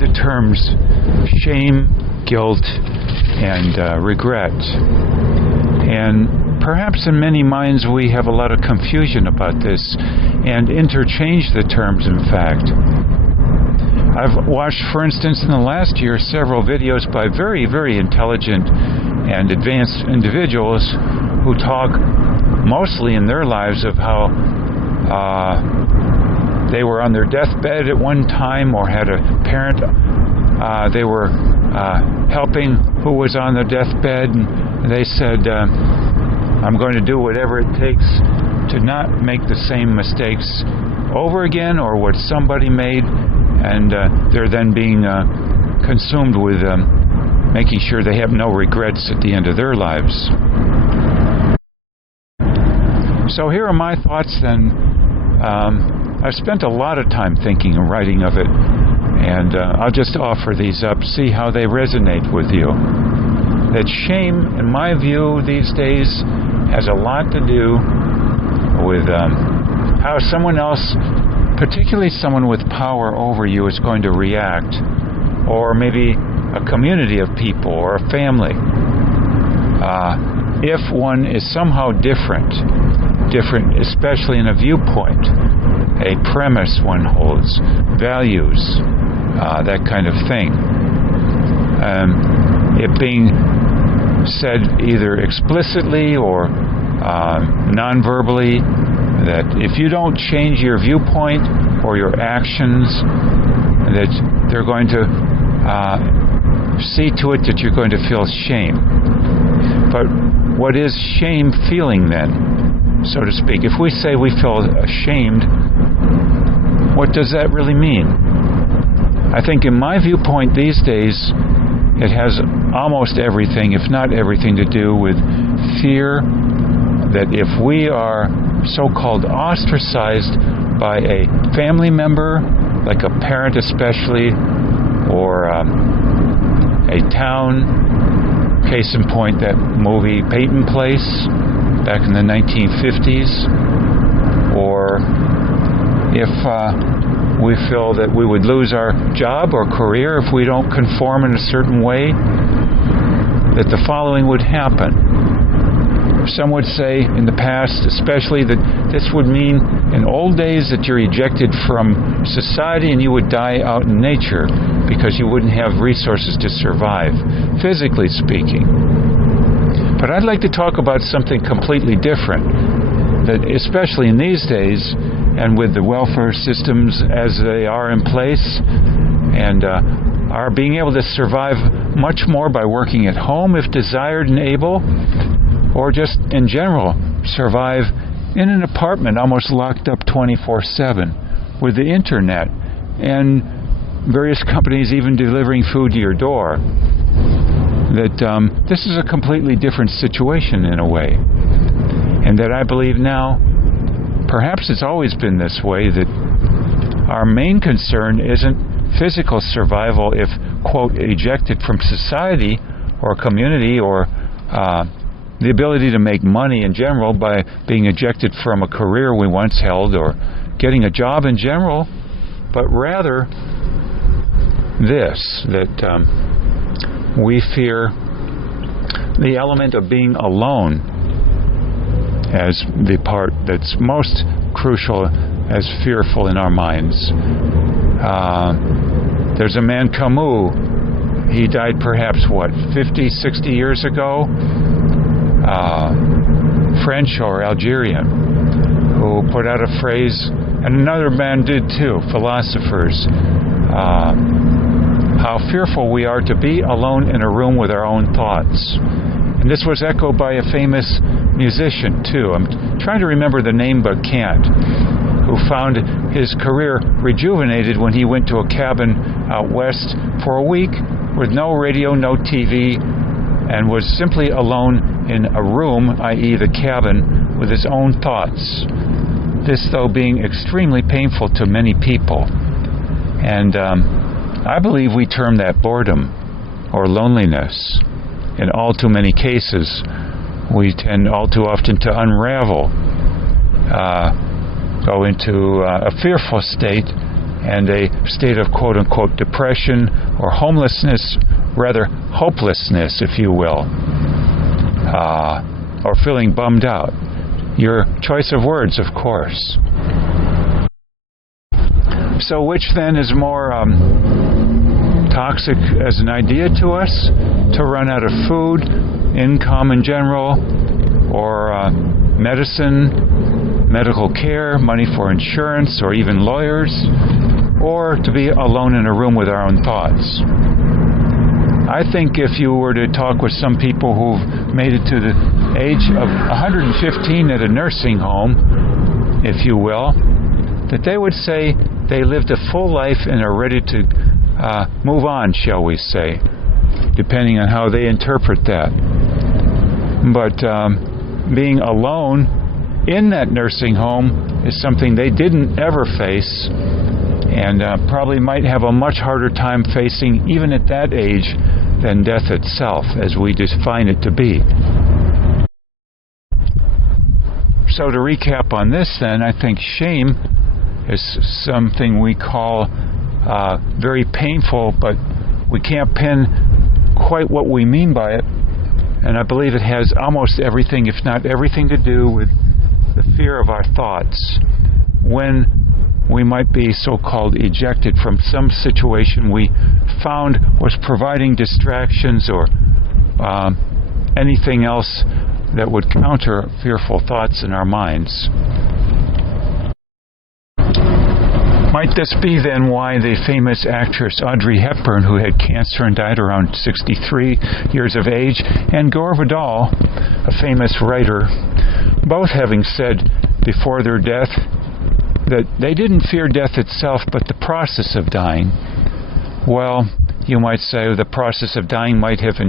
the terms shame, guilt, and regret. And perhaps in many minds we have a lot of confusion about this and interchange the terms, in fact. I've watched, for instance, in the last year, several videos by very, very intelligent and advanced individuals who talk mostly in their lives of how they were on their deathbed at one time or had a parent they were helping who was on their deathbed, and they said, I'm going to do whatever it takes to not make the same mistakes over again or what somebody made, and they're then being consumed with making sure they have no regrets at the end of their lives. So here are my thoughts then. I've spent a lot of time thinking and writing of it, and I'll just offer these up, see how they resonate with you. That shame, in my view, these days has a lot to do with how someone else, particularly someone with power over you, is going to react, or maybe a community of people or a family. If one is somehow different, especially in a viewpoint, a premise one holds, values, that kind of thing. It being said either explicitly or non-verbally that if you don't change your viewpoint or your actions, that they're going to see to it that you're going to feel shame. But what is shame feeling then, so to speak? If we say we feel ashamed, what does that really mean? I think in my viewpoint these days, it has almost everything, if not everything, to do with fear that if we are so-called ostracized by a family member, like a parent especially, or a town, case in point that movie Peyton Place back in the 1950s, or if we feel that we would lose our job or career if we don't conform in a certain way, that the following would happen. Some would say in the past especially that this would mean in old days that you're ejected from society and you would die out in nature because you wouldn't have resources to survive, physically speaking. But I'd like to talk about something completely different, that especially in these days and with the welfare systems as they are in place and are being able to survive much more by working at home if desired and able, or just in general survive in an apartment almost locked up 24/7 with the internet and various companies even delivering food to your door. That this is a completely different situation in a way, and that I believe now, perhaps it's always been this way, that our main concern isn't physical survival if, quote, ejected from society or community, or the ability to make money in general by being ejected from a career we once held or getting a job in general, but rather this, that we fear the element of being alone as the part that's most crucial, as fearful in our minds. There's a man, Camus. He died perhaps, 50, 60 years ago? French or Algerian, who put out a phrase, and another man did too, philosophers, how fearful we are to be alone in a room with our own thoughts. And this was echoed by a famous musician too. I'm trying to remember the name but can't, who found his career rejuvenated when he went to a cabin out west for a week with no radio, no TV, and was simply alone in a room, i.e. the cabin, with his own thoughts. This, though, being extremely painful to many people. And I believe we term that boredom or loneliness. In all too many cases, we tend all too often to unravel, go into a fearful state and a state of quote-unquote depression or homelessness, rather hopelessness, if you will, or feeling bummed out. Your choice of words, of course. So which then is more toxic as an idea to us? To run out of food, income in general, or medicine, medical care, money for insurance, or even lawyers, or to be alone in a room with our own thoughts. I think if you were to talk with some people who've made it to the age of 115 at a nursing home, if you will, that they would say they lived a full life and are ready to move on, shall we say, depending on how they interpret that. But being alone in that nursing home is something they didn't ever face, and probably might have a much harder time facing, even at that age, than death itself, as we define it to be. So to recap on this then, I think shame is something we call very painful, but we can't pin quite what we mean by it. And I believe it has almost everything, if not everything, to do with the fear of our thoughts. When we might be so-called ejected from some situation we found was providing distractions or anything else that would counter fearful thoughts in our minds. Might this be then why the famous actress Audrey Hepburn, who had cancer and died around 63 years of age, and Gore Vidal, a famous writer, both having said before their death that they didn't fear death itself, but the process of dying. Well, you might say the process of dying might have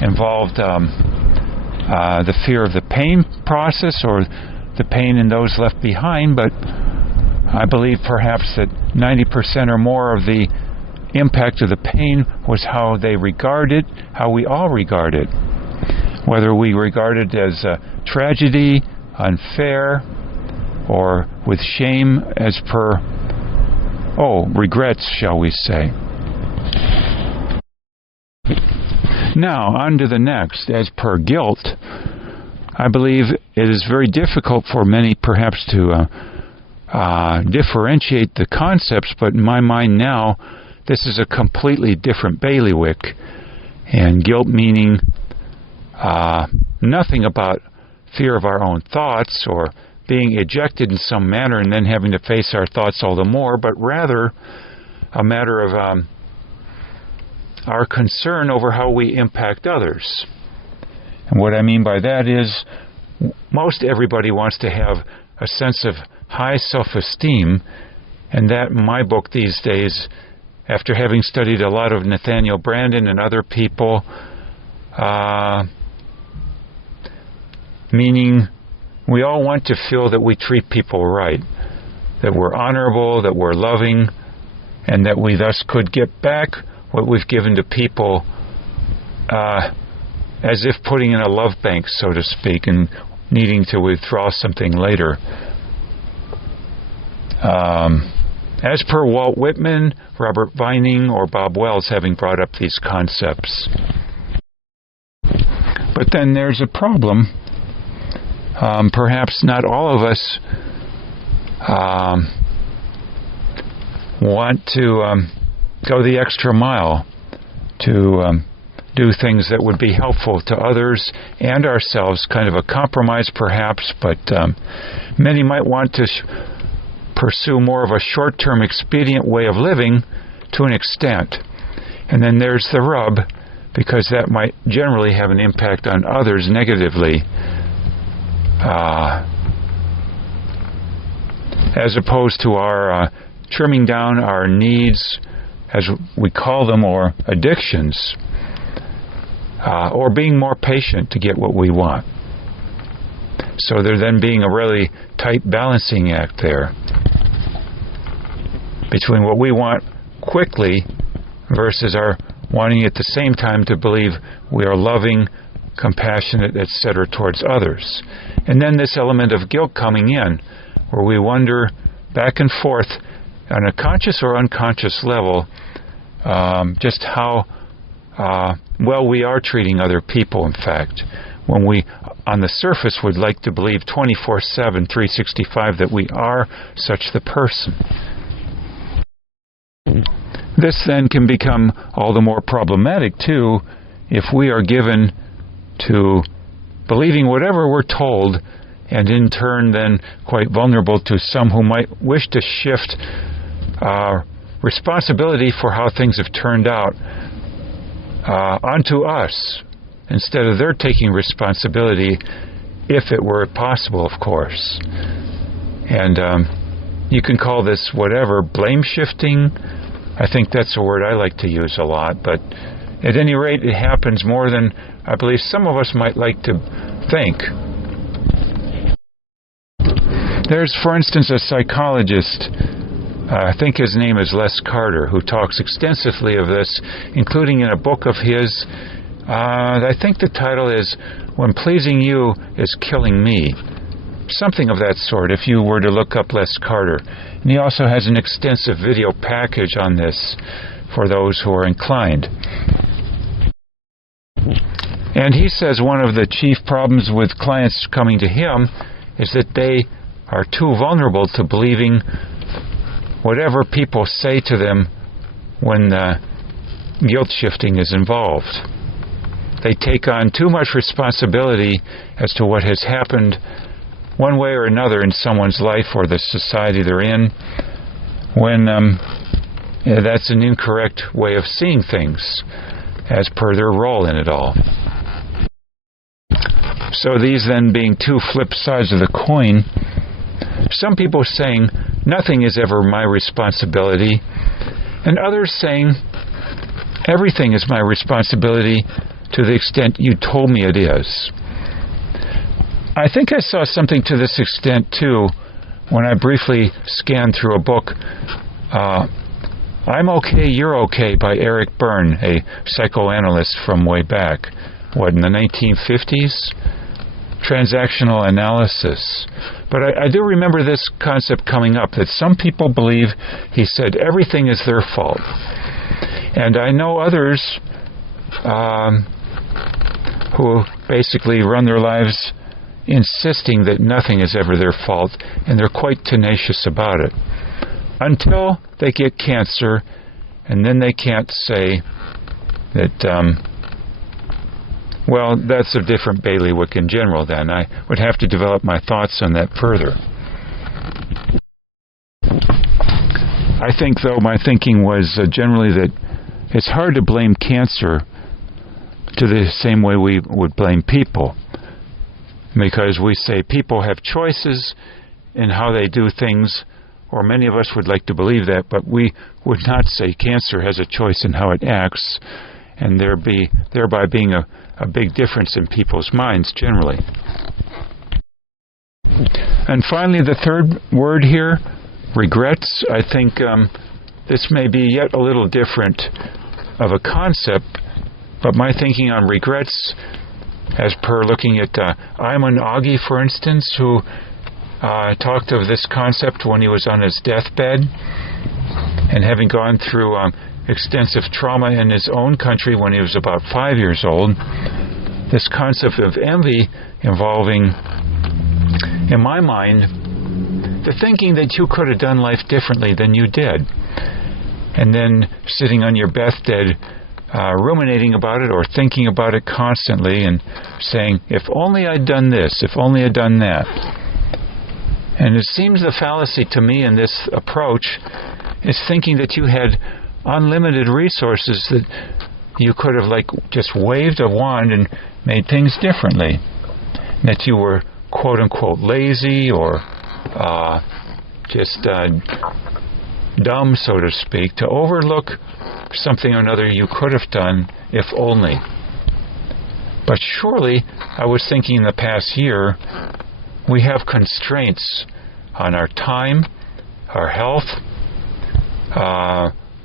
involved the fear of the pain process or the pain in those left behind, but I believe perhaps that 90% or more of the impact of the pain was how they regard it, how we all regard it. Whether we regard it as a tragedy, unfair, or with shame as per, regrets, shall we say. Now, on to the next. As per guilt, I believe it is very difficult for many perhaps to differentiate the concepts, but in my mind now, this is a completely different bailiwick. And guilt meaning nothing about fear of our own thoughts or being ejected in some manner and then having to face our thoughts all the more, but rather a matter of our concern over how we impact others. And what I mean by that is most everybody wants to have a sense of high self-esteem, and that in my book these days, after having studied a lot of Nathaniel Branden and other people, meaning we all want to feel that we treat people right, that we're honorable, that we're loving, and that we thus could get back what we've given to people as if putting in a love bank, so to speak, and needing to withdraw something later. As per Walt Whitman, Robert Vining, or Bob Wells having brought up these concepts. But then there's a problem. Perhaps not all of us want to go the extra mile to do things that would be helpful to others and ourselves, kind of a compromise perhaps, but many might want to pursue more of a short-term expedient way of living to an extent. And then there's the rub, because that might generally have an impact on others negatively. As opposed to our trimming down our needs, as we call them, or addictions, or being more patient to get what we want. So there then being a really tight balancing act there between what we want quickly versus our wanting at the same time to believe we are loving, compassionate, etc. towards others. And then this element of guilt coming in, where we wonder back and forth, on a conscious or unconscious level, just how well we are treating other people, in fact, when we, on the surface, would like to believe 24/7, 365 that we are such the person. This then can become all the more problematic, too, if we are given to believing whatever we're told, and in turn then quite vulnerable to some who might wish to shift responsibility for how things have turned out onto us, instead of their taking responsibility, if it were possible, of course. And you can call this whatever, blame shifting. I think that's a word I like to use a lot, but at any rate, it happens more than I believe some of us might like to think. There's, for instance, a psychologist, I think his name is Les Carter, who talks extensively of this, including in a book of his. I think the title is When Pleasing You is Killing Me. Something of that sort, if you were to look up Les Carter. And he also has an extensive video package on this for those who are inclined. And he says one of the chief problems with clients coming to him is that they are too vulnerable to believing whatever people say to them when guilt shifting is involved. They take on too much responsibility as to what has happened one way or another in someone's life or the society they're in, when that's an incorrect way of seeing things as per their role in it all. So these then being two flip sides of the coin, some people saying nothing is ever my responsibility, and others saying everything is my responsibility to the extent you told me it is. I think I saw something to this extent too when I briefly scanned through a book, I'm Okay, You're Okay by Eric Berne, a psychoanalyst from way back, in the 1950s? Transactional analysis. But I do remember this concept coming up, that some people believe, he said, everything is their fault. And I know others who basically run their lives insisting that nothing is ever their fault, and they're quite tenacious about it. Until they get cancer, and then they can't say that, well, that's a different bailiwick in general then. I would have to develop my thoughts on that further. I think, though, my thinking was generally that it's hard to blame cancer to the same way we would blame people. Because we say people have choices in how they do things, or many of us would like to believe that, but we would not say cancer has a choice in how it acts, and thereby being a big difference in people's minds generally. And finally, the third word here, regrets. I think this may be yet a little different of a concept, but my thinking on regrets, as per looking at Ayman Aghi, for instance, who talked of this concept when he was on his deathbed, and having gone through extensive trauma in his own country when he was about 5 years old, this concept of envy involving, in my mind, the thinking that you could have done life differently than you did, and then sitting on your deathbed ruminating about it or thinking about it constantly and saying, if only I'd done this, if only I'd done that. And it seems the fallacy to me in this approach is thinking that you had unlimited resources, that you could have just waved a wand and made things differently. That you were quote unquote lazy or just dumb, so to speak, to overlook something or another you could have done if only. But surely, I was thinking in the past year, we have constraints on our time, our health,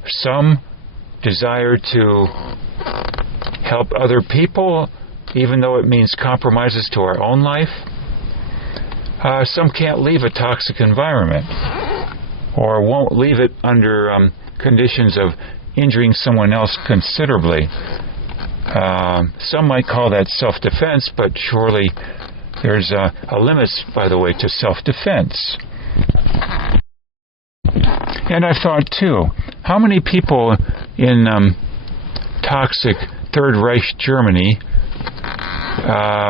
some desire to help other people, even though it means compromises to our own life. Some can't leave a toxic environment. or won't leave it under conditions of injuring someone else considerably. Some might call that self-defense, but surely there's a limit, by the way, to self-defense. And I thought, too, how many people in toxic Third Reich Germany,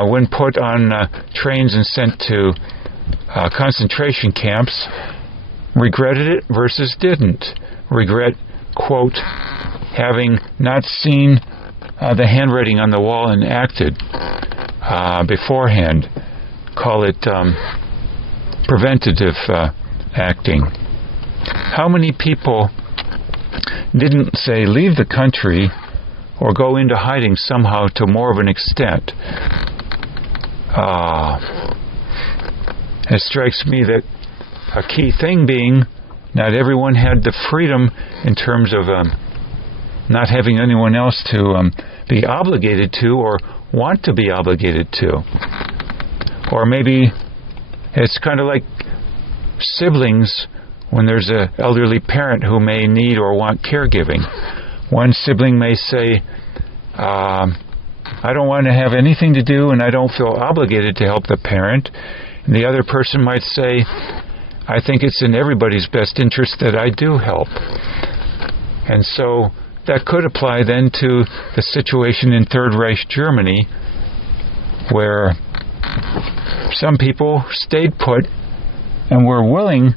when put on trains and sent to concentration camps, regretted it versus didn't? Regret, quote, having not seen the handwriting on the wall and acted beforehand. Call it preventative acting. How many people didn't, say, leave the country or go into hiding somehow to more of an extent? It strikes me that a key thing being not everyone had the freedom in terms of not having anyone else to be obligated to or want to be obligated to. Or maybe it's kind of like siblings when there's an elderly parent who may need or want caregiving. One sibling may say, I don't want to have anything to do and I don't feel obligated to help the parent. And the other person might say, I think it's in everybody's best interest that I do help. And so that could apply then to the situation in Third Reich Germany, where some people stayed put and were willing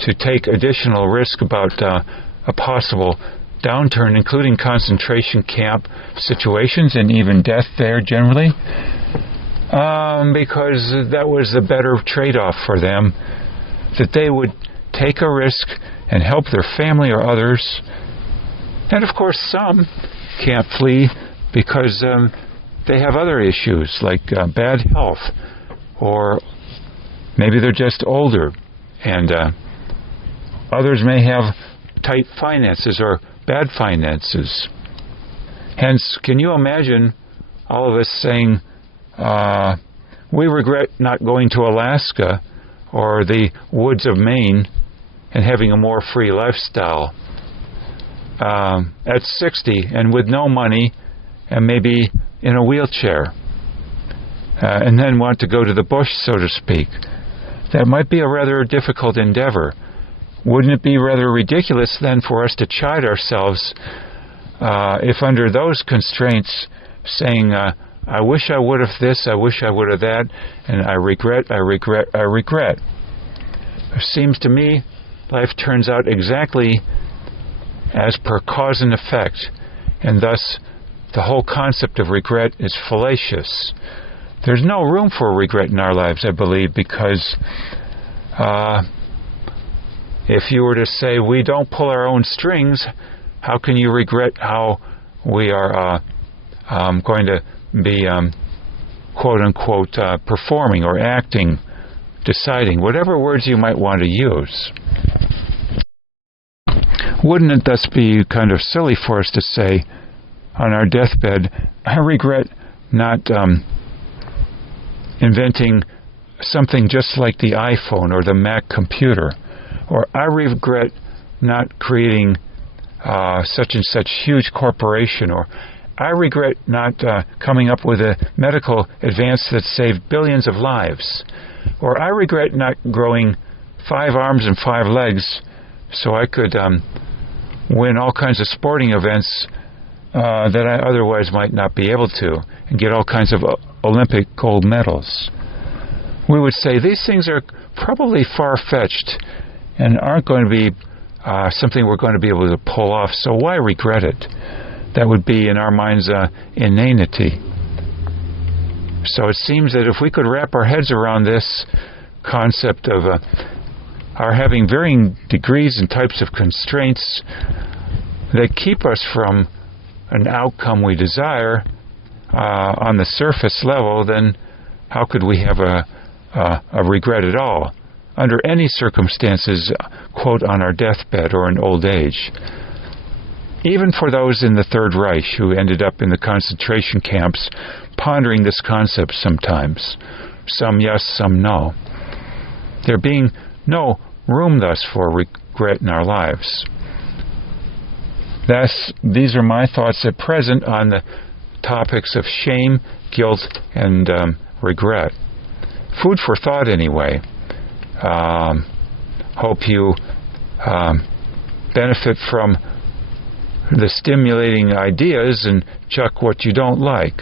to take additional risk about a possible downturn, including concentration camp situations and even death there generally, because that was the better trade-off for them, that they would take a risk and help their family or others. And of course some can't flee because they have other issues like bad health, or maybe they're just older, and others may have tight finances or bad finances. Hence, can you imagine all of us saying, we regret not going to Alaska or the woods of Maine and having a more free lifestyle at 60 and with no money and maybe in a wheelchair, and then want to go to the bush, so to speak? That might be a rather difficult endeavor. Wouldn't it be rather ridiculous then for us to chide ourselves if under those constraints, saying, I wish I would have this, I wish I would have that, and I regret. It seems to me life turns out exactly as per cause and effect, and thus the whole concept of regret is fallacious. There's no room for regret in our lives, I believe, because if you were to say we don't pull our own strings, how can you regret how we are going to be quote-unquote performing or acting, deciding, whatever words you might want to use? Wouldn't it thus be kind of silly for us to say on our deathbed, I regret not inventing something just like the iPhone or the Mac computer, or I regret not creating such and such huge corporation, or I regret not coming up with a medical advance that saved billions of lives, or I regret not growing 5 arms and 5 legs so I could win all kinds of sporting events that I otherwise might not be able to, and get all kinds of Olympic gold medals. We would say these things are probably far-fetched and aren't going to be something we're going to be able to pull off, so why regret it? That would be, in our minds, inanity. So it seems that if we could wrap our heads around this concept of our having varying degrees and types of constraints that keep us from an outcome we desire on the surface level, then how could we have a regret at all under any circumstances, quote, on our deathbed or in old age? Even for those in the Third Reich who ended up in the concentration camps, pondering this concept sometimes, some yes, some no, there being no room thus for regret in our lives. These are my thoughts at present on the topics of shame, guilt, and regret. Food for thought, anyway. Hope you benefit from the stimulating ideas and chuck what you don't like.